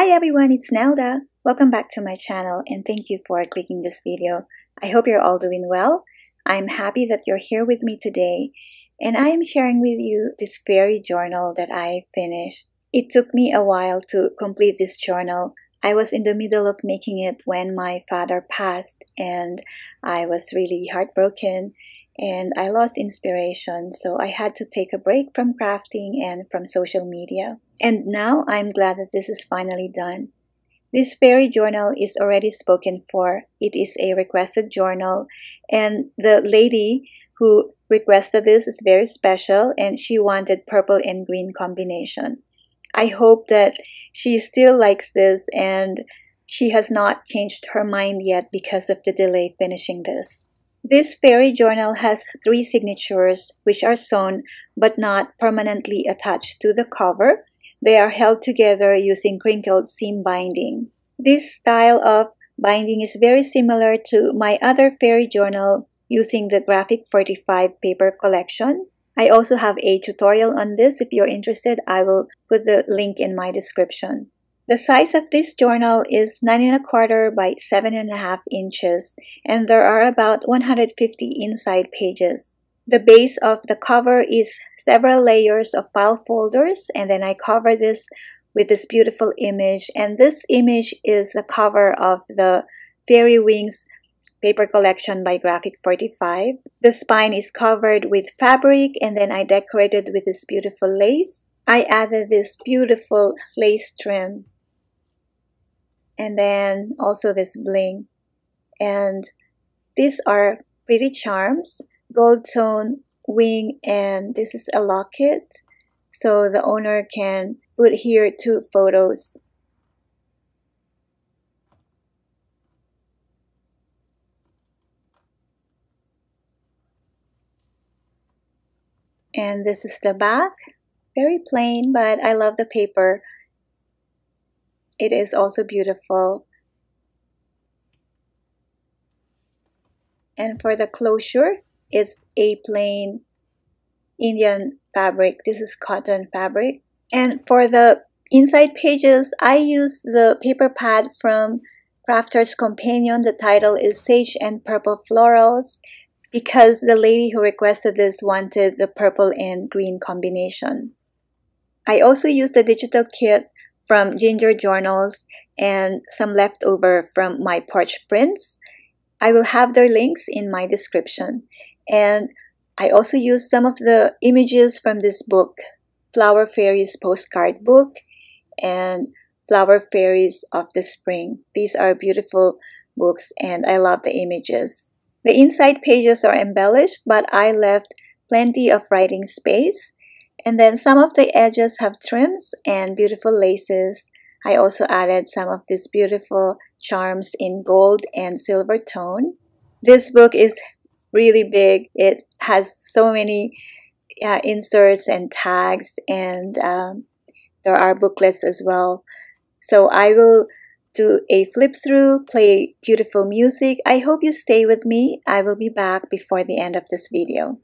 Hi everyone, it's Nelda. Welcome back to my channel and thank you for clicking this video. I hope you're all doing well. I'm happy that you're here with me today and I am sharing with you this fairy journal that I finished. It took me a while to complete this journal. I was in the middle of making it when my father passed and I was really heartbroken and I lost inspiration, so I had to take a break from crafting and from social media. And now I'm glad that this is finally done. This fairy journal is already spoken for. It is a requested journal and the lady who requested this is very special and she wanted purple and green combination. I hope that she still likes this and she has not changed her mind yet because of the delay finishing this. This fairy journal has 3 signatures which are sewn but not permanently attached to the cover. They are held together using crinkled seam binding. This style of binding is very similar to my other fairy journal using the Graphic 45 paper collection. I also have a tutorial on this. If you're interested, I will put the link in my description. The size of this journal is 9 1/4 by 7.5 inches and there are about 150 inside pages. The base of the cover is several layers of file folders and then I cover this with this beautiful image, and this image is the cover of the Fairy Wings paper collection by Graphic 45. The spine is covered with fabric and then I decorated with this beautiful lace. I added this beautiful lace trim and then also this bling, and these are pretty charms, gold tone wing, and this is a locket so the owner can put here 2 photos. And this is the back, very plain, but I love the paper. It is also beautiful. And for the closure, it's a plain Indian fabric. This is cotton fabric. And for the inside pages, I used the paper pad from Crafter's Companion. The title is Sage and Purple Florals, because the lady who requested this wanted the purple and green combination. I also used the digital kit from GingerJournals and some leftover from MyPorchPrints. I will have their links in my description. And I also used some of the images from this book, Flower Fairies Postcard book and Flower Fairies of the Spring. These are beautiful books and I love the images. The inside pages are embellished, but I left plenty of writing space. And then some of the edges have trims and beautiful laces. I also added some of these beautiful charms in gold and silver tone. This book is really big. It has so many inserts and tags, and there are booklets as well. So I will do a flip through, play beautiful music. I hope you stay with me. I will be back before the end of this video.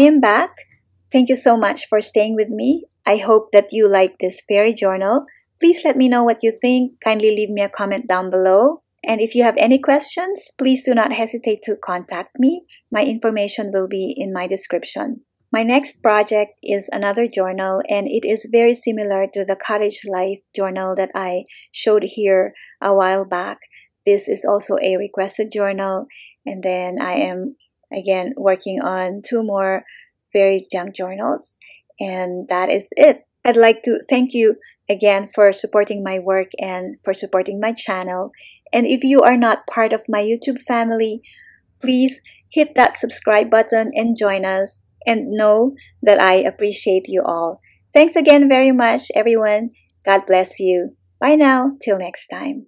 I am back. Thank you so much for staying with me. I hope that you like this fairy journal. Please let me know what you think. Kindly leave me a comment down below. And if you have any questions, please do not hesitate to contact me. My information will be in my description. My next project is another journal, and it is very similar to the Cottage Life journal that I showed here a while back. This is also a requested journal, and then I am again working on 2 more fairy junk journals, and that is it. I'd like to thank you again for supporting my work and for supporting my channel. And if you are not part of my YouTube family, please hit that subscribe button and join us, and know that I appreciate you all. Thanks again very much, everyone. God bless you. Bye now. Till next time.